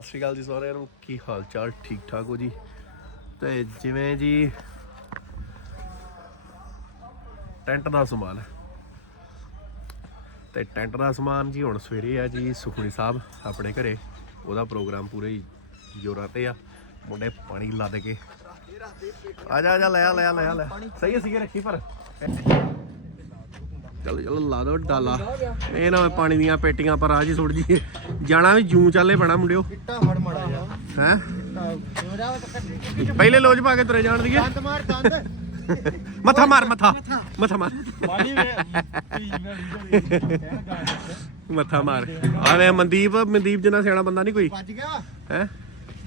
ਸਤਿ ਸ਼੍ਰੀ ਅਕਾਲ ਜੀ ਸਾਰਿਆਂ ਨੂੰ। ਕੀ ਹਾਲ ਚਾਲ? ਠੀਕ ਠਾਕ ਹੋ ਜੀ? ਤੇ ਜਿਵੇਂ ਜੀ ਟੈਂਟ ਦਾ ਸਮਾਨ ਹੈ। ਤੇ ਟੈਂਟ ਦਾ ਸਮਾਨ ਜੀ ਹੁਣ ਸਵੇਰੇ ਆ ਜੀ ਸੁਖਣੀ ਸਾਹਿਬ ਆਪਣੇ ਘਰੇ। ਉਹਦਾ ਪ੍ਰੋਗਰਾਮ ਪੂਰੇ ਹੀ ਜੋਰਾਂ ਤੇ ਆ। ਮੁੰਡੇ ਪਾਣੀ ਲੱਦ ਕੇ। ਆ ਜਾ ਆ ਜਾ, ਲੈ ਆ ਲੈ ਆ ਲੈ ਆ, ਲੈ ਸਹੀ ਹੈ ਸੀਗੇ ਰੱਖੀ ਪਰ। ਚਲੋ ਚਲੋ ਲਾ ਦੋ ਡਾਲਾ ਇਹ ਨਾ ਪਾਣੀ ਦੀਆਂ ਪੇਟੀਆਂ ਪਰ ਆ ਜੀ ਸੁੱਟ ਜੀ ਜਾਣਾ ਵੀ ਜੂੰ ਚਾਲੇ ਬਣਾ ਮੁੰਡਿਓ। ਇੱਟਾ ਫੜ ਮੜਾ ਜਾ ਹੈ? ਮੇਰਾ ਉਹ ਕੱਟੀ ਪਹਿਲੇ ਲੋਜ ਪਾ ਕੇ ਤੁਰੇ ਜਾਣ ਦੀਏ ਦੰਦ ਮਾਰ ਦੰਦ। ਮੱਥਾ ਮਾਰ ਮੱਥਾ। ਮੱਥਾ ਮਾਰ। ਪਾਣੀ ਮੱਥਾ ਮਾਰ। ਆਵੇ ਮਨਦੀਪ ਮਨਦੀਪ ਜਿੰਨਾ ਸਿਆਣਾ ਬੰਦਾ ਨਹੀਂ ਕੋਈ। ਵੱਜ ਗਿਆ। ਹੈ?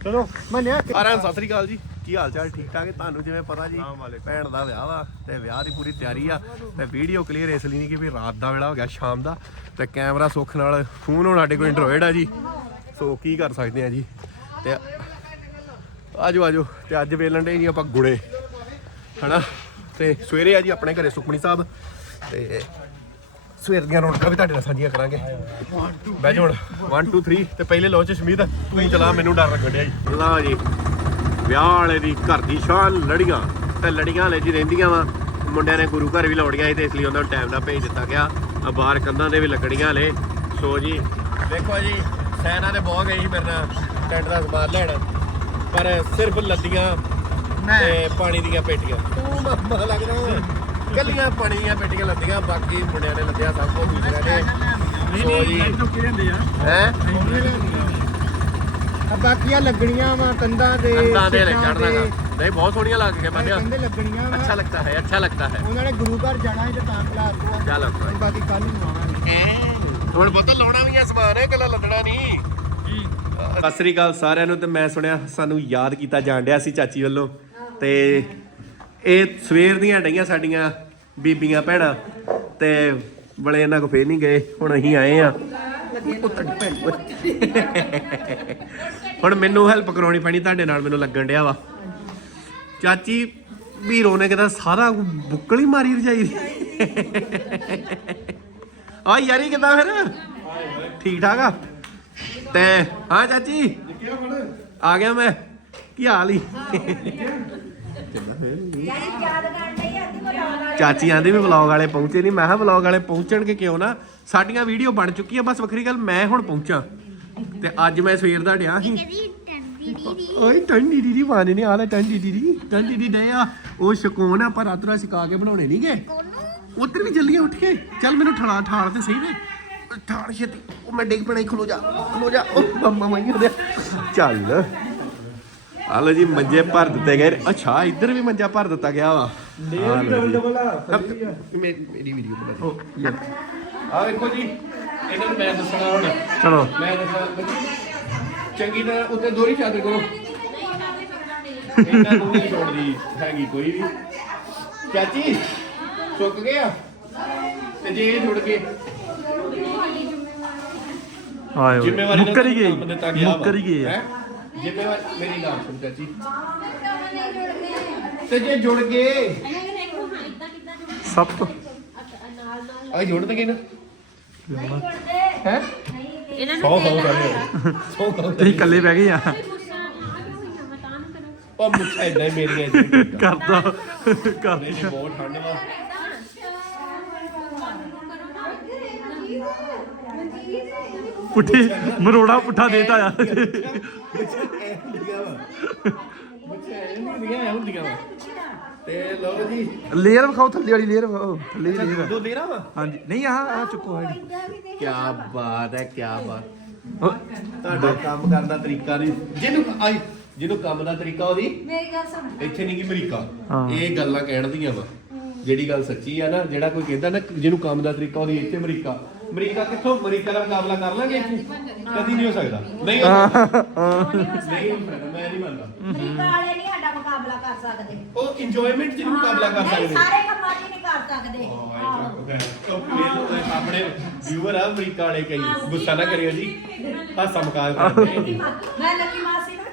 ਚਲੋ ਮੰਨਿਆ ਸਾਰਿਆਂ ਨੂੰ ਸਤਿ ਸ੍ਰੀ ਅਕਾਲ ਜੀ। ਕੀ ਹਾਲ ਚਾਲ? ਠੀਕ ਠਾਕ ਹੈ? ਤੁਹਾਨੂੰ ਜਿਵੇਂ ਪਤਾ ਜੀ ਭੈਣ ਦਾ ਵਿਆਹ ਵਾ ਤੇ ਵਿਆਹ ਦੀ ਪੂਰੀ ਤਿਆਰੀ ਆ ਤੇ ਵੀਡੀਓ ਕਲੀਅਰ ਇਸ ਲਈ ਨਹੀਂ ਕਿ ਵੀ ਰਾਤ ਦਾ ਵੇਲਾ ਹੋ ਗਿਆ ਸ਼ਾਮ ਦਾ ਤੇ ਕੈਮਰਾ ਸੁੱਖ ਨਾਲ ਫੋਨ ਹੁਣ ਸਾਡੇ ਕੋਲ ਐਂਡਰੋਇਡ ਆ ਜੀ। ਸੋ ਕੀ ਕਰ ਸਕਦੇ ਆ ਜੀ? ਤੇ ਆਜੋ ਆਜੋ। ਤੇ ਅੱਜ ਵੇਲਣ ਦੇ ਜੀ ਆਪਾਂ ਗੁੜੇ। ਹਨਾ? ਤੇ ਸਵੇਰੇ ਆ ਜੀ ਆਪਣੇ ਘਰੇ ਸੁਖਮਣੀ ਸਾਹਿਬ। ਤੇ ਸਵੇਰ ਦੀਆਂ ਰੌਣਕਾਂ ਵੀ ਤੁਹਾਡੇ ਨਾਲ ਸਾਂਝੀਆਂ ਕਰਾਂਗੇ। ਬਹਿ ਜਾ ਹੁਣ। 1 2 3 ਤੇ ਪਹਿਲੇ ਲੋ ਚ ਸ਼ਮੀਦ ਤੂੰ ਚਲਾ ਮੈਨੂੰ ਡਰ ਲੱਗਣ ਡਿਆ ਜੀ। ਲਓ ਜੀ। ਵਿਆਹ ਵਾਲੇ ਦੀ ਘਰ ਦੀ ਸ਼ਾਨ ਲੜੀਆਂ। ਤੇ ਲੜੀਆਂ ਹਲੇ ਜੀ ਰਹਿੰਦੀਆਂ ਵਾ। ਮੁੰਡਿਆਂ ਨੇ ਗੁਰੂ ਘਰ ਵੀ ਲਾਉਣੀਆਂ ਸੀ ਤੇ ਇਸ ਲਈ ਉਹਨਾਂ ਨੂੰ ਟਾਈਮ ਨਾਲ ਭੇਜ ਦਿੱਤਾ ਗਿਆ। ਆ ਬਾਹਰ ਕੰਧਾਂ ਦੇ ਵੀ ਲੱਗਣੀਆਂ ਹਲੇ ਸੋ ਜੀ ਦੇਖੋ ਜੀ ਸੈਨਾ ਦੇ ਬਹੁਤ ਗਈ ਮੇਰੇ ਨਾਲ ਟੈਂਟ ਦਾ ਸਮਾਨ ਲੈਣ। ਪਰ ਸਿਰਫ ਲੱਦੀਆਂ ਤੇ ਪਾਣੀ ਦੀਆਂ ਪੇਟੀਆਂ। ਤੂੰ ਮਾਮਾ ਲੱਗਦਾ ਕੱਲੀਆਂ ਪਣੀਆਂ ਪੇਟੀਆਂ ਲੱਦੀਆਂ ਬਾਕੀ ਮੁੰਡਿਆਂ ਨੇ ਲੱਦਿਆ ਸਭ ਕੁਝ ਦੂਸਰਿਆਂ ਨੇ ਸੋਰੀ। ਹੈ? ਆ ਬਾਕੀਆਂ ਲੱਗਣੀਆਂ ਵਾ ਕੰਧਾਂ ਦੇ ਕੰਧਾਂ ਦੇ ਸਿਰਾਂ ਚੜਨਾ ਤੇ। ਨਹੀਂ ਬਹੁਤ ਸੋਹਣੀਆਂ ਲੱਗ ਗਈਆਂ ਇਹ ਬੰਦਿਆ ਕਹਿੰਦੇ ਲੱਗਣੀਆਂ ਅੱਛਾ ਵਾ ਲੱਗਦਾ ਹੈ ਅੱਛਾ ਲੱਗਦਾ ਹੈ। ਉਹਨਾਂ ਨੇ ਗੁਰੂ ਘਰ ਜਾਣਾ ਹੈ ਤੇ ਤਾਂ ਕਲਾ ਆਪੋ ਚੱਲ ਆਪਾਂ। ਬਾਕੀ ਕੱਲ ਨੂੰ ਆਵਾਂਗੇ। ਹੁਣ ਪਤਾ ਲਾਉਣਾ ਵੀ ਆ ਸਮਾਨ ਹੈ ਕੱਲਾ ਲੱਦਣਾ ਨਹੀਂ। ਸਤਿ ਸ੍ਰੀ ਅਕਾਲ ਸਾਰਿਆਂ ਨੂੰ ਤੇ ਮੈਂ ਸੁਣਿਆ ਸਾਨੂੰ ਯਾਦ ਕੀਤਾ ਜਾਣ ਡਿਆ ਸੀ ਚਾਚੀ ਵੱਲੋਂ। ਤੇ ਇਹ ਸਵੇਰ ਦੀਆਂ ਡਈਆਂ ਸਾਡੀਆਂ ਬੀਬੀਆਂ ਭੈਣਾਂ ਤੇ ਬੜੇ ਇਹਨਾਂ ਕੋ ਫੇਰ ਨਹੀਂ ਗਏ, ਹੁਣ ਅਸੀਂ ਆਏ ਆ ਹੁਣ ਮੈਨੂੰ ਹੈਲਪ ਕਰਾਉਣੀ ਪੈਣੀ, ਤੁਹਾਡੇ ਨਾਲ ਮੈਨੂੰ ਲੱਗਣ ਡਿਆ ਵਾ। ਚਾਚੀ ਵੀਰੋ ਨੇ ਕਹਿੰਦਾ ਸਾਰਾ ਬੁੱਕਲ ਹੀ ਮਾਰੀ ਰਜਾਈ ਦੀ। ਆ ਯਾਰੀ ਕਿਦਾਂ ਫਿਰ? ਠੀਕ ਠਾਕ ਆ? ਤੇ, ਹਾਂ ਚਾਚੀ? ਆ ਗਿਆ ਮੈਂ। ਕੀ ਹਾਲ ਹੀ ਚਾਚੀ ਆਂਦੇ ਵੀ ਵਲੌਗ ਵਾਲੇ ਪਹੁੰਚੇ ਨਹੀਂ ਮੈਂ ਕਿਹਾ ਵਲੌਗ ਵਾਲੇ ਪਹੁੰਚਣਗੇ ਕਿਉਂ ਨਾ? ਸਾਡੀਆਂ ਵੀਡੀਓ ਬਣ ਚੁੱਕੀਆਂ ਬਸ ਵੱਖਰੀ ਗੱਲ ਮੈਂ ਹੁਣ ਪਹੁੰਚਾਂ। ਤੇ ਅੱਜ ਮੈਂ ਸਵੇਰ ਦਾ ਡਿਆ ਸੀ। ਓਏ ਟੰਡੀ ਦੀਦੀ ਮਾਨੇ ਨੇ ਆਲਾ ਟੰਡੀ ਦੀਦੀ। ਟੰਡੀ ਦੀ ਡੇ ਆ। ਉਹ ਸ਼ਕੋਨ ਆ ਪਰ ਰਾਤਰਾ ਸਿਕਾ ਕੇ ਬਣਾਉਣੇ ਨਹੀਂਗੇ ਉਧਰ ਵੀ ਜਲਦੀਆਂ ਉੱਠ ਕੇ। ਚੱਲ ਮੈਨੂੰ ਠਾਲਾ ਠਾਲ ਤੇ ਸਹੀ ਵੇ। ਠਾਲ ਛੇਤੀ। ਉਹ ਮੈਂ ਡਿੱਗ ਪਣਾ ਖਲੋ ਜਾ ਖਲੋ ਜਾ। ਉਹ ਮੰਮਾ ਮੈਂ ਦੇ। ਚੱਲ। ਆ ਲੋ ਜੀ ਮੰਜੇ ਭਰ ਦਿੱਤੇ ਗਏ ਅੱਛਾ ਇੱਧਰ ਵੀ ਮੰਜਾ ਭਰ ਦਿੱਤਾ ਗਿਆ ਵਾ। ਡਬਲ ਡਬਲ ਆ ਮੇਰੀ ਵੀਡੀਓ ਬਣਾ ਯਾਰ। ਆ ਵੇਖੋ ਜੀ ਇਹਨਾਂ ਨੂੰ ਮੈਂ ਦੱਸਣਾ ਹੁਣ। ਚਲੋ। ਮੈਂ ਦੱਸਾਂ ਚੰਗੀ ਤਰ੍ਹਾਂ ਉੱਤੇ ਦੋਰੀ ਚਾਦਰ ਕਰੋ। ਇਹਨਾਂ ਨੂੰ ਨਹੀਂ ਛੋੜਦੀ ਹੈਗੀ ਕੋਈ ਵੀ। ਚਾਚੀ ਸੁੱਕ ਗਿਆ? ਤੇ ਜੇ ਇਹ ਜੁੜ ਕੇ ਆਏ ਜ਼ਿੰਮੇਵਾਰੀ ਨਾਲ ਮੁੱਕਰ ਹੀ ਗਈ। ਮੁੱਕਰ ਹੀ ਗਈ ਹੈਂ? ਜ਼ਿੰਮੇਵਾਰੀ ਮੇਰੀ ਗੱਲ ਸੁਣ ਚਾਚੀ। ਤੇ ਜੇ ਜੁੜ ਗਏ। ਸਭ ਤੋਂ ਆ ਜੁੜ ਦਗੇ ਨਾ। ਹੈ? ਇਹਨਾਂ ਸੌ ਸੌ ਸਾਰੇ ਸੌ ਸੌ ਤੁਸੀਂ ਇਕੱਲੇ ਬਹਿ ਗਏ ਆ। ਉਹ ਮੁੱਛਾਂ ਇਦਾਂ ਹੀ ਮੇਰੀਆਂ ਜੀ ਕਰਦਾ ਕਰ ਨਹੀਂ ਜੀ, ਬਹੁਤ ਠੰਡ ਵਾ। ਪੁੱਠੀ ਮਰੋੜਾ ਪੁੱਠਾ ਦੇਤਾ ਆ ਤੇ ਜੀ ਲੇਅਰ ਵਿਖਾਓ ਥੱਲੇ ਵਾਲੀ ਲੇਅਰ ਵਿਖਾਓ। ਥੱਲੇ ਦੋ ਦੇਰਾ ਵਾ? ਆ। ਹਾਂਜੀ। ਨਹੀਂ ਆ ਆ ਚੁੱਕੋ ਆ ਕੀ ਬਾਤ ਹੈ ਕੀ ਬਾਤ। ਤੁਹਾਡਾ ਕੰਮ ਕਰਨ ਦਾ ਤਰੀਕਾ ਨਹੀਂ। ਜਿਹਨੂੰ ਆਈ ਜਿਹਨੂੰ ਕੰਮ ਦਾ ਤਰੀਕਾ ਉਹਦੀ ਮੇਰੀ ਗੱਲ ਸੁਣ। ਇੱਥੇ ਨਹੀਂ ਕਿ ਅਮਰੀਕਾ। ਇਹ ਗੱਲਾਂ ਕਹਿਣ ਦੀਆਂ ਵਾ। ਜਿਹੜੀ ਗੱਲ ਸੱਚੀ ਆ ਨਾ ਜਿਹੜਾ ਕੋਈ ਕਹਿੰਦਾ ਨਾ ਜਿਹਨੂੰ ਕੰਮ ਦਾ ਤਰੀਕਾ ਉਹਦੀ ਇੱਥੇ ਅਮਰੀਕਾ। ਅਮਰੀਕਾ ਕਿੱਥੋਂ? ਅਮਰੀਕਾ ਦਾ ਮੁਕਾਬਲਾ ਕਰ ਲਾਂਗੇ ਇੱਥੇ? ਕਦੀ ਨਹੀਂ ਹੋ ਸਕਦਾ। ਨਹੀਂ ਹੋ। ਸਕਦਾ ਨਹੀਂ ਹੋ ਸਕਦਾ। ਮੈਂ ਨਹੀਂ ਮੰਨਦਾ। ਅਮਰੀਕਾ ਵਾਲੇ ਨਹੀਂ ਸਾਡਾ ਮੁਕਾਬਲਾ ਕਰ ਸਕਦੇ। ਉਹ ਇੰਜੋਇਮੈਂਟ ਜਿਹਨੂੰ ਮੁਕਾਬਲਾ ਕਰ ਨਹੀਂ, ਸਕਦੇ। ਸਾਰੇ ਕੰਮਾਂ 'ਚ ਨਹੀਂ ਕਰ ਸਕਦੇ। ਆਹੋ। ਆਪਣੇ ਵਿਊਅਰ ਆ ਅਮਰੀਕਾ ਵਾਲੇ ਕਈ। ਗੁੱਸਾ ਨਾ ਕਰਿਓ ਜੀ। ਹਾਸਾ ਮਕਾਲ ਕਰਦੇ ਜੀ ਮੈਂ ਲੱਕੀ ਮਾਸੀ ਨੂੰ।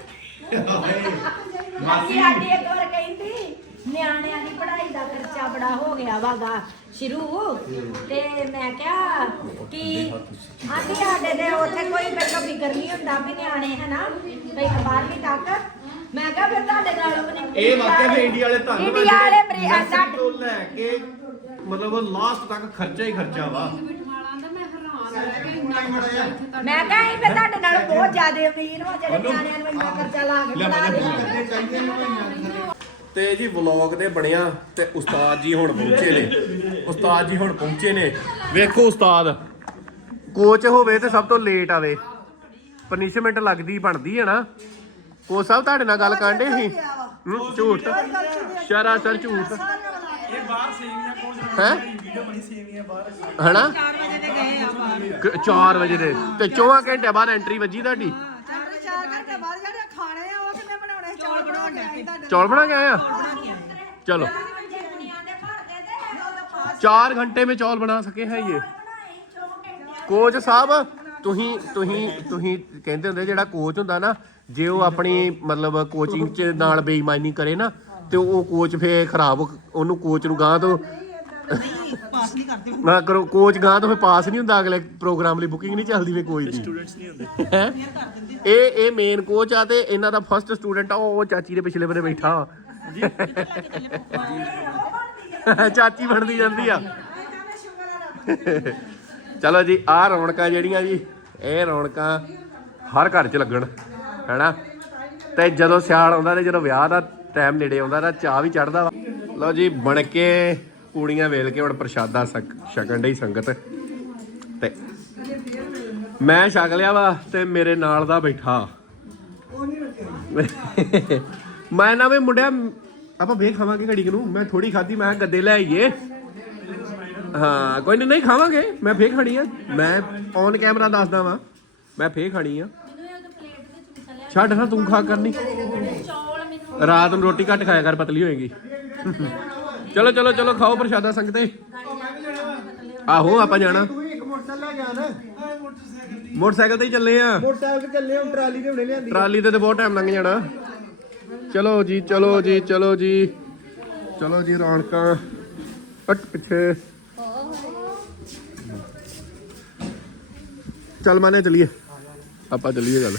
ਮਾਸੀ। ਮਾਸੀ ਇੱਕ ਵਾਰ ਨਿਆਣਿਆਂ ਦੀ ਪੜ੍ਹਾਈ ਦਾ ਖਰਚਾ ਬੜਾ ਹੋ ਗਿਆ ਵਾਗਾ ਸ਼ੁਰੂ। ਤੇ ਮੈਂ ਕਿਹਾ ਕਿ ਆਂਟੀ ਸਾਡੇ ਦੇ ਉੱਥੇ ਕੋਈ ਮੈਨੂੰ ਫਿਕਰ ਨਹੀਂ ਹੁੰਦਾ ਵੀ ਨਿਆਣੇ ਹਨਾ? ਬਈ 12ਵੀਂ ਤੱਕ ਮੈਂ ਕਿਹਾ ਫਿਰ ਤੁਹਾਡੇ ਨਾਲ ਨਹੀਂ ਇਹ ਵਾਕਿਆ ਵੀ ਇੰਡੀਆ ਵਾਲੇ ਧੰਨਵਾਦ ਇੰਡੀਆ ਵਾਲੇ ਬਰੇ ਨਰਸਿੰਗ ਤੋਂ ਲੈ ਕੇ ਮਤਲਬ ਲਾਸਟ ਤੱਕ ਖਰਚਾ ਹੀ ਖਰਚਾ ਵਾ। ਮੈਂ ਕਿਹਾ ਇਹ ਫਿਰ ਤੁਹਾਡੇ ਨਾਲ ਬਹੁਤ ਜ਼ਿਆਦਾ ਅਮੀਰ ਵਾ ਜਿਹੜੇ ਨਿਆਣਿਆਂ ਨੂੰ ਇੰਨਾ ਖਰਚਾ ਲਾ ਕੇ ਪੜਾ ਰਹੇ ਤੇ ਜੀ ਵਲੌਗ ਤੇ ਬਣਿਆ ਤੇ ਉਸਤਾਦ ਜੀ ਹੁਣ ਪਹੁੰਚੇ ਨੇ। ਉਸਤਾਦ ਜੀ ਹੁਣ ਪਹੁੰਚੇ ਨੇ। ਵੇਖੋ ਉਸਤਾਦ ਕੋਚ ਹੋਵੇ ਤੇ ਸਭ ਤੋਂ ਲੇਟ ਆਵੇ। ਪਨਿਸ਼ਮੈਂਟ ਲੱਗਦੀ ਬਣਦੀ ਹੈ ਨਾ। ਕੋਚ ਸਾਹਿਬ ਤੁਹਾਡੇ ਨਾਲ ਗੱਲ ਕਰਦੇ ਸੀ? ਹੂੰ, ਝੂਠ। ਸ਼ਰਾ ਸਰ ਝੂਠ। ਇਹ ਬਾਹਰ ਸੇਵੀਆਂ ਕੋਲ ਹੈ? ਵੀਡੀਓ ਬਣੀ ਸੇਵੀਆਂ ਬਾਹਰ ਹਨਾ 4 ਵਜੇ ਦੇ। ਤੇ 4 ਘੰਟੇ ਬਾਅਦ ਐਂਟਰੀ ਵੱਜੀ ਤੁਹਾਡੀ ਚਾਰ ਘੰਟੇ ਬਾਅਦ ਜਿਹੜੇ ਖਾਣੇ ਆ ਉਹ ਕਿੰਨੇ ਬਣਾਉਣੇ ਚੌਲ ਬਣਾ ਕੇ ਆਏ ਚਲੋ। ਚਾਰ ਘੰਟੇ ਮੇਂ ਚੌਲ ਬਣਾ ਸਕੇ ਹੈ ਇਹ। ਕੋਚ ਸਾਹਿਬ, ਤੁਸੀਂ ਤੁਸੀਂ ਤੁਸੀਂ ਕਹਿੰਦੇ ਹੁੰਦੇ ਜਿਹੜਾ ਕੋਚ ਹੁੰਦਾ ਨਾ, ਜੇ ਉਹ ਆਪਣੀ ਮਤਲਬ ਕੋਚਿੰਗ ਚ ਨਾਲ ਬੇਈਮਾਨੀ ਕਰੇ ਨਾ, ਤੇ ਉਹ ਕੋਚ ਫੇ ਖਰਾਬ, ਉਹਨੂੰ ਕੋਚ ਨੂੰ ਗਾਂ ਤੋਂ ਪਾਸ ਨਹੀਂ ਕਰਦੇ ਨਾ ਕਰੋ ਕੋਚ ਗਾਂ ਤੋਂ ਫੇ ਪਾਸ ਨਹੀਂ ਹੁੰਦਾ ਅਗਲੇ ਪ੍ਰੋਗਰਾਮ ਲਈ ਬੁਕਿੰਗ ਨਹੀਂ ਚੱਲਦੀ ਫੇ ਕੋਚ ਦੀ ਸਟੂਡੈਂਟਸ ਨਹੀਂ ਹੁੰਦੇ। ਹੈਂ? ਇਹ ਇਹ ਮੇਨ ਕੋਚ ਆ ਤੇ ਇਹਨਾਂ ਦਾ ਫਰਸਟ ਸਟੂਡੈਂਟ ਆ ਉਹ ਚਾਚੀ ਦੇ ਪਿਛਲੇ ਬੰਨੇ ਬੈਠਾ। ਚਾਚੀ ਬਣਦੀ ਜਾਂਦੀ ਆ। ਚਲੋ ਜੀ ਆਹ ਰੌਣਕਾਂ ਜਿਹੜੀਆਂ ਜੀ ਇਹ ਰੌਣਕਾਂ ਹਰ ਘਰ 'ਚ ਲੱਗਣ ਹੈਨਾ? ਤੇ ਜਦੋਂ ਸਿਆਲ ਆਉਂਦਾ ਤੇ ਜਦੋਂ ਵਿਆਹ ਦਾ ਟਾਈਮ ਨੇੜੇ ਆਉਂਦਾ ਤਾਂ ਚਾਹ ਵੀ ਚੜਦਾ ਵਾ। ਲਓ ਜੀ ਬਣ ਕੇ ਪੂੜੀਆਂ ਵੇਲ ਕੇ ਹੁਣ ਪ੍ਰਸ਼ਾਦਾ ਛਕਣ ਡਈ ਸੰਗਤ। ਤੇ ਮੈਂ ਛਕ ਲਿਆ ਵਾ ਤੇ ਮੇਰੇ ਨਾਲ ਦਾ ਬੈਠਾ। ਮੈਂ ਨਾ ਵੀ ਮੁੰਡਿਆ, ਆਪਾਂ ਵੇਖ ਖਾਵਾਂਗੇ ਘੜੀ ਨੂੰ। ਮੈਂ ਥੋੜੀ ਖਾਧੀ, ਮੈਂ ਕਿਹਾ ਗੱਦੇ ਲੈ ਆਈਏ। ਹਾਂ, ਕੋਈ ਨਹੀਂ ਨਹੀਂ ਖਾਵਾਂਗੇ। ਮੈਂ ਫੇਰ ਖਾਣੀ ਆ। ਮੈਂ ਔਨ ਕੈਮਰਾ ਦੱਸਦਾ ਵਾਂ। ਮੈਂ ਫੇਰ ਖਾਣੀ ਆ। ਛੱਡ ਨਾ, ਤੂੰ ਖਾ ਕਰਨੀ। ਰਾਤ ਨੂੰ ਰੋਟੀ ਘੱਟ ਖਾਇਆ ਕਰ, ਪਤਲੀ ਹੋਏਗੀ। ਚਲੋ ਚਲੋ ਚਲੋ ਖਾਓ ਪ੍ਰਸ਼ਾਦਾ ਸੰਗਤੇ। ਆਹੋ ਆਪਾਂ ਜਾਣਾ। ਤੂੰ ਵੀ ਇੱਕ ਮੋਟਰਸਾਈਕਲ ਲੈ ਗਿਆ ਨਾ। ਮੋਟਰਸਾਈਕਲ ਤੇ ਹੀ ਚੱਲੇ ਆ। ਮੋਟਰਸਾਈਕਲ ਤੇ ਚੱਲੇ ਹੁਣ ਟਰਾਲੀ ਤੇ ਹੁਣੇ ਲਿਆਂਦੀ ਟਰਾਲੀ ਤੇ ਤੇ ਬਹੁਤ ਟਾਈਮ ਲੰਘ ਜਾਣਾ। ਚਲੋ ਜੀ ਚਲੋ ਜੀ ਚਲੋ ਜੀ। ਚਲੋ ਜੀ ਰੌਣਕਾਂ। ਹਟ ਪਿੱਛੇ। ਚੱਲ ਮਾਨੇ ਚਲੀਏ। ਆਪਾਂ ਚਲੀਏ ਗੱਲ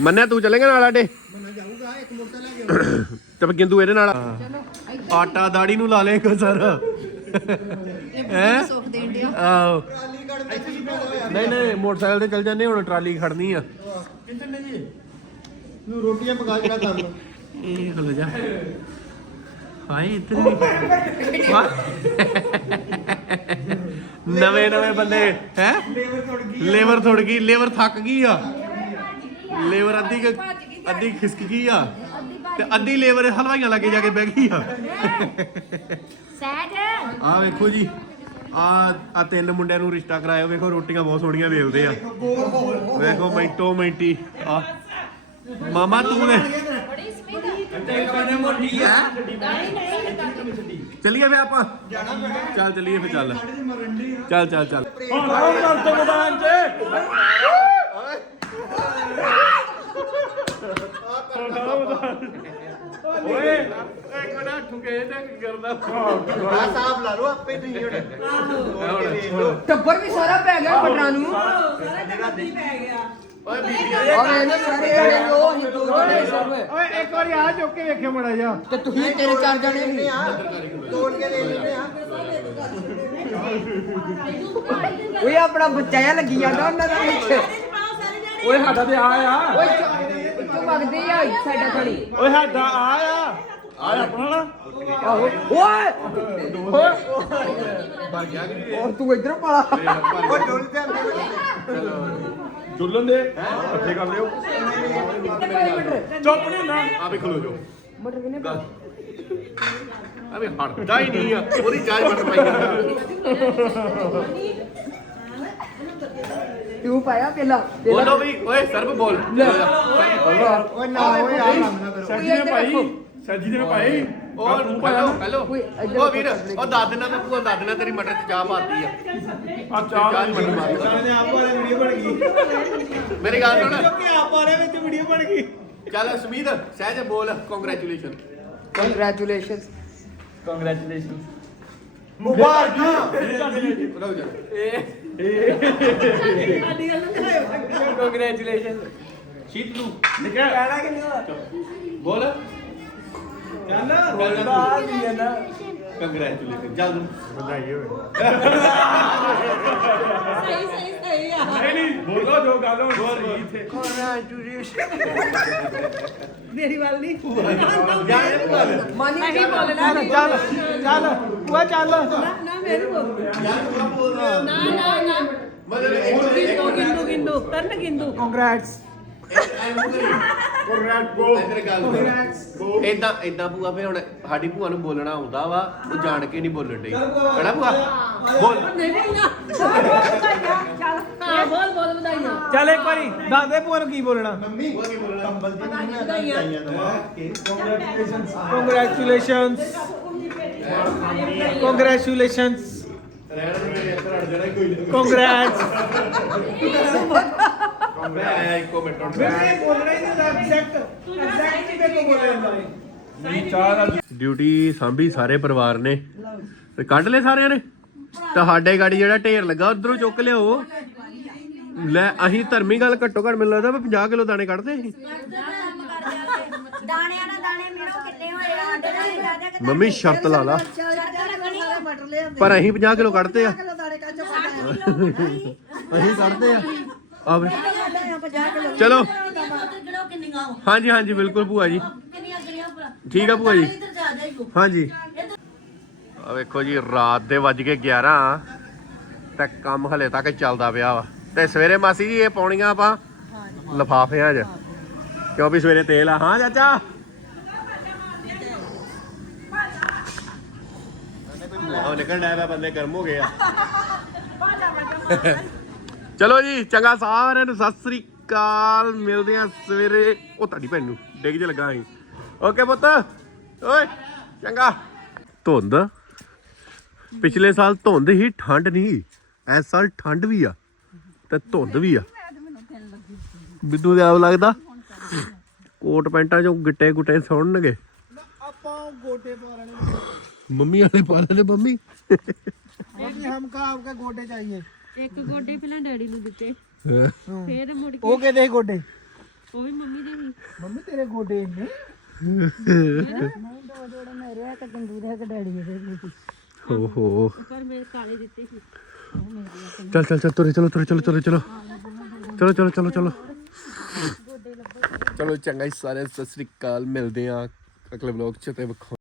ਮੰਨਿਆ ਤੂੰ ਚੱਲੇਗਾ ਨਾਲ ਆਡੇ ਮੈਂ ਜਾਊਗਾ ਇੱਕ ਮੋਟਰਸਾਈਕਲ ਲੈ ਕੇ ਤੇ ਗਿੰਦੂ ਇਹਦੇ ਨਾਲ ਆਟਾ ਦਾੜੀ ਨੂੰ ਲਾ ਲੇਗਾ ਸਰ। ਹੈ? ਸੁੱਖ ਦੇਣ ਡਿਆ। ਕੇ ਕੀ ਹੋਇਆ। ਨਹੀਂ ਨਹੀਂ ਮੋਟਰਸਾਈਕਲ ਤੇ ਚੱਲ ਜਾਂਦੇ ਹੁਣ ਟਰਾਲੀ ਖੜਨੀ ਆ। ਕਿੱਥੇ ਨੇ ਜੀ। ਨੂੰ ਰੋਟੀਆਂ ਪਕਾ ਇਹ ਖਲੋ ਜਾ। ਹਾਏ ਇੱਧਰ ਵੀ ਨਵੇਂ ਨਵੇਂ ਬੰਦੇ ਹੈ? ਲੇਬਰ ਥੋੜ ਗਈ ਲੇਬਰ ਥੋੜ ਗਈ ਲੇਬਰ ਥੱਕ ਗਈ ਆ। ਲੇਬਰ ਅੱਧੀ ਕੁ- ਅੱਧੀ ਖਿਸਕ ਗਈ ਆ। ਤੇ ਅੱਧੀ ਲੇਬਰ ਹਲਵਾਈਆਂ ਲੱਗੇ ਜਾ ਕੇ ਬਹਿ ਗਈ ਆ। ਸਹਿਜ ਆ ਵੇਖੋ ਜੀ ਆ ਆ ਤਿੰਨ ਮੁੰਡਿਆਂ ਨੂੰ ਰਿਸ਼ਤਾ ਕਰਾਇਆ ਵੇਖੋ ਰੋਟੀਆਂ ਬਹੁਤ ਸੋਹਣੀਆਂ ਵੇਲਦੇ ਆ। ਵੇਖੋ ਮਿੰਟੋ ਮਿੰਟੀ ਆ ਮਾਮਾ ਤੂੰ ਨੇ ਚੱਲੀਏ ਫੇ ਆਪਾਂ। ਚੱਲ ਚੱਲੀਏ ਫੇ ਚੱਲ। ਚੱਲ ਚੱਲ ਚੱਲ। ਇੱਕ ਮਿੰਟ ਠੁਕੇ ਤੇ ਕਰਦਾ? ਆ ਸਾਹਬ ਲਾ ਲਓ ਆਪੇ ਤੁਸੀਂ ਹੁਣ। ਟੱਬਰ ਵੀ ਸਾਰਾ ਪੈ ਗਿਆ ਪਟਰਾਂ ਨੂੰ। ਓਏ ਬੀਬੀਆਂ ਔਰ ਇਹਨੇ ਸਾਰੇ ਜਣੇ ਉਹ ਹਿੰਦੂ ਜਣੇ ਸਭ। ਓਏ ਇੱਕ ਵਾਰੀ ਆ ਚੁੱਕ ਕੇ ਵੇਖਿਓ ਮੜਾ ਜਾ ਤੇ ਤੁਸੀਂ ਤੇਰੇ ਚਾਰ ਜਣੇ ਸੀ ਤੋੜ ਕੇ ਦੇ ਲੈਨੇ ਆ। ਓਏ ਆਪਣਾ ਬੱਚਾ ਜਿਹਾ ਲੱਗੀ ਜਾਂਦਾ ਉਹਨਾਂ ਦਾ ਵਿੱਚ। ਓਏ ਸਾਡਾ ਤੇ ਆ ਆ ਓਏ ਤੂੰ ਮੰਗਦੇ ਆ ਸਾਡਾ ਥੜੀ ਓਏ ਸਾਡਾ ਆ ਆ ਆ ਆਪਣਾ ਨਾ। ਆਹੋ। ਓਏ! ਔਰ ਤੂੰ ਇਧਰ ਪਾਲਾ। ਓ ਡੋਲ ਤੇ ਅੰਦਰ ਜੁਲਨ ਦੇ? ਇਕੱਠੇ ਕਰ ਲਿਓ। ਚੁੱਪ ਨਹੀਂ ਨਾ ਆ ਵੀ ਖਲੋ ਜੋ ਮਟਰ ਕਿਨੇ ਆ ਵੀ ਹਟਦਾ ਹੀ ਨਹੀਂ ਆ। ਉਹਦੀ ਚਾਹ ਬਣ ਪਾਈ ਜਾਂਦਾ ਤੂੰ ਪਾਇਆ ਪਹਿਲਾਂ ਬੋਲੋ ਵੀ। ਓਏ ਸਰਬ ਬੋਲ। ਓਏ ਨਾ ਓਏ ਆ ਨਾ ਕਰੋ। ਸਰਜੀ ਨੇ ਭਾਈ ਸਰਜੀ ਨੇ ਭਾਈ। ਉਹ ਹੈਲੋ ਹੈਲੋ ਓਏ, ਇੱਧਰ ਉਹ ਵੀਰ ਉਹ ਦਾਦੇ ਨਾਲ ਮੈਂ ਭੂਆ ਦਾਦੇ ਨਾਲ ਤੇਰੀ ਮਟਰ ਚ ਚਾਹ ਪਾਤੀ ਆ। ਆ ਚਾਹ ਚ ਮਟਰ ਮਾਰ ਸਾਰੇ ਆਪ ਵਾਲੇ ਵੀਡੀਓ ਬਣ ਗਈ। ਮੇਰੀ ਗੱਲ ਸੁਣ। ਕਿਉਂਕਿ ਆਪ ਵਾਲੇ ਵਿੱਚ ਵੀਡੀਓ ਬਣ ਗਈ। ਚੱਲ ਸਮੀਤ ਸਹਿਜ ਬੋਲ। Congratulation congratulations congratulation congratulation Sheet ਨੂੰ ਨਿਕਲ ਕਹਿਣਾ ਕਿੰਨੇ ਬੋਲ। ਚੱਲ ਬੋਲਦਾ ਵੀ ਹੈ ਨਾ। ਕੰਗ੍ਰੈਚੁਲੇਸ਼ਨ ਚੱਲ ਵਧਾਈ ਹੋਵੇ ਸਹੀ ਸਹੀ ਸਹੀ ਆ। ਨਹੀਂ ਨਹੀਂ ਬੋਲੋ ਜੋ ਗੱਲ ਹੋ ਸਹੀ ਇੱਥੇ। ਮੇਰੀ ਵੱਲ ਨਹੀਂ। ਮਾਨੀ ਨਹੀਂ ਬੋਲਣਾ ਚੱਲ ਚੱਲ ਬੁਆ ਚੱਲ। ਨਾ ਮੇਰੀ ਬੋਲ ਨਾ ਨਾ ਨਾ। ਗਿੰਦੂ ਗਿੰਦੂ ਗਿੰਦੂ ਕਰਨ ਗਿੰਦੂ। ਕੰਗ੍ਰੈਟਸ ਕੋਰੈਕਟ ਗੋ ਇੱਧਰ ਗੱਲ ਇਦਾਂ ਇਦਾਂ ਭੂਆ ਫੇ ਹੁਣ ਸਾਡੀ ਭੂਆ ਨੂੰ ਬੋਲਣਾ ਆਉਂਦਾ ਵਾ ਉਹ ਜਾਣ ਕੇ ਨਹੀਂ ਬੋਲਣ ਡਈ। ਕਹਣਾ ਭੂਆ। ਬੋਲ। ਨਹੀਂ ਬੋਲਣਾ ਚੱਲ ਹਾਂ ਬੋਲ ਬੋਲ ਵਧਾਈਆਂ। ਚੱਲ ਇੱਕ ਵਾਰੀ ਦੱਸ ਦੇ ਭੂਆ ਨੂੰ ਕੀ ਬੋਲਣਾ? ਮੰਮੀ ਕੰਬਲ ਦੀ ਨਹੀਂ ਵਧਾਈਆਂ। ਦਵਾ ਕੇ। ਕੰਗ੍ਰੈਚੁਲੇਸ਼ਨਸ ਕੰਗ੍ਰੈਚੁਲੇਸ਼ਨਸ ਕੰਗ੍ਰੈਟਸ ਮੈਂ ਇੱਕੋ ਮਿੰਟ ਹੁਣ ਮੈਂ ਬੋਲਣਾ ਹੀ ਨਹੀਂ ਐਗਜ਼ੈਕਟ ਐਗਜ਼ੈਕਟ ਕਿਵੇਂ ਕੋ ਬੋਲਿਆ ਜਾਂਦਾ ਹੈ ਡਿਊਟੀ ਸਾਂਭੀ ਸਾਰੇ ਪਰਿਵਾਰ ਨੇ। ਤੇ ਕੱਢ ਲਏ ਸਾਰਿਆਂ ਨੇ? ਤਾਂ ਸਾਡੇ ਗਾੜੀ ਜਿਹੜਾ ਢੇਰ ਲੱਗਾ ਉਧਰੋਂ ਚੁੱਕ ਲਿਓ ਲੈ ਅਸੀਂ ਧਰਮੀ ਗੱਲ ਘੱਟੋ ਘੱਟ ਮੈਨੂੰ ਲੱਗਦਾ ਵੀ 50 ਕਿਲੋ ਦਾਣੇ ਕੱਢਦੇ ਸੀ। ਦਾਣਿਆਂ ਨਾਲ ਦਾਣੇ ਮਿਲੋ ਕਿੰਨੇ ਹੋਏ ਆ? ਆਂਡੇ ਨਾਲ ਹੀ ਦਾਣੇ ਕਿਤੇ। ਮੰਮੀ ਸ਼ਰਤ ਲਾ ਲਾ। ਪਰ ਅਸੀਂ 50 ਕਿਲੋ ਕੱਢਦੇ ਆ। ਅਸੀਂ ਕੱਢਦੇ ਆ। ਆ ਵੇ। 50 ਕਿਲੋ ਚਲੋ। ਹਾਂਜੀ ਹਾਂਜੀ, ਬਿਲਕੁਲ ਭੂਆ ਜੀ। ਠੀਕ ਆ ਭੂਆ ਜੀ। ਹਾਂਜੀ। ਆ ਵੇਖੋ ਜੀ, ਰਾਤ ਦੇ ਵੱਜ ਕੇ 11 ਤੇ ਕੰਮ ਹਲੇ ਤੱਕ ਚੱਲਦਾ ਪਿਆ ਵਾ। ਤੇ ਸਵੇਰੇ ਮਾਸੀ ਜੀ, ਇਹ ਪਾਉਣੀਆਂ ਆਪਾਂ ਲਫਾਫਿਆਂ 'ਚ। ਕਿਉਂ ਵੀ ਸਵੇਰੇ ਤੇਲ ਆ? ਹਾਂ, ਚਾਚਾ? ਉਹ ਨਿਕਲ ਡਿਆ ਪਿਆ ਬੰਦੇ ਗਰਮ ਹੋ ਗਏ ਆ। ਚਲੋ ਜੀ, ਚੰਗਾ ਸਾਰਿਆਂ ਨੂੰ ਸਤਿ ਸ੍ਰੀ ਅਕਾਲ। ਮਿਲਦੇ ਆ ਸਵੇਰੇ। ਉਹ ਤੁਹਾਡੀ ਭੈਣ ਨੂੰ, ਡਿੱਗ ਜ ਲੱਗਾ ਅਸੀਂ ਓਕੇ ਪੁੱਤ। ਓਏ, ਚੰਗਾ। ਧੁੰਦ। ਪਿਛਲੇ ਸਾਲ ਧੁੰਦ ਹੀ ਠੰਡ ਨਹੀਂ ਐਸ ਸਾਲ ਠੰਡ ਵੀ ਆ ਤੇ ਧੁੰਦ ਵੀ ਆ। ਬਿੱਦੂ ਦੇ ਆਪ ਲੱਗਦਾ? ਕੋਟ ਪੈਂਟਾਂ ਚੋਂ ਗਿੱਟੇ ਗੁਟੇ ਸੁਣਨਗੇ ਆਪਾਂ ਗੋਟੇ ਪਾਲਣੇ ਮੰਮੀ ਵਾਲੇ ਪਾਲਣੇ ਮੰਮੀ। ਮੰਮੀ ਹਮ ਕਾ ਆਪਕੇ ਗੋਟੇ ਚਾਹੀਏ। ਇੱਕ ਗੋਡੇ ਪਹਿਲਾਂ ਡੈਡੀ ਨੂੰ ਦਿੱਤੇ। ਫੇਰ ਮੁੜ ਕੇ ਉਹ ਕਿਹਦੇ ਗੋਡੇ? ਉਹ ਵੀ ਮੰਮੀ ਦੇ ਹੀ। ਮੰਮੀ ਤੇਰੇ ਗੋਡੇ ਇੰਨੇ? ਦੋ ਜੋੜੇ ਮੇਰੇ ਚੱਲ ਤੁਰੇ ਚਲੋ ਤੁਰੇ ਚਲੋ ਚਲੋ ਚਲੋ। ਚਲੋ ਚਲੋ ਚਲੋ ਚਲੋ। ਚਲੋ ਚੰਗਾ ਜੀ ਸਾਰੇ ਸਤਿ ਸ੍ਰੀ ਅਕਾਲ। ਮਿਲਦੇ ਆ ਅਗਲੇ ਵਲੌਗ 'ਚ ਤੇ ਵਿਖਾਉ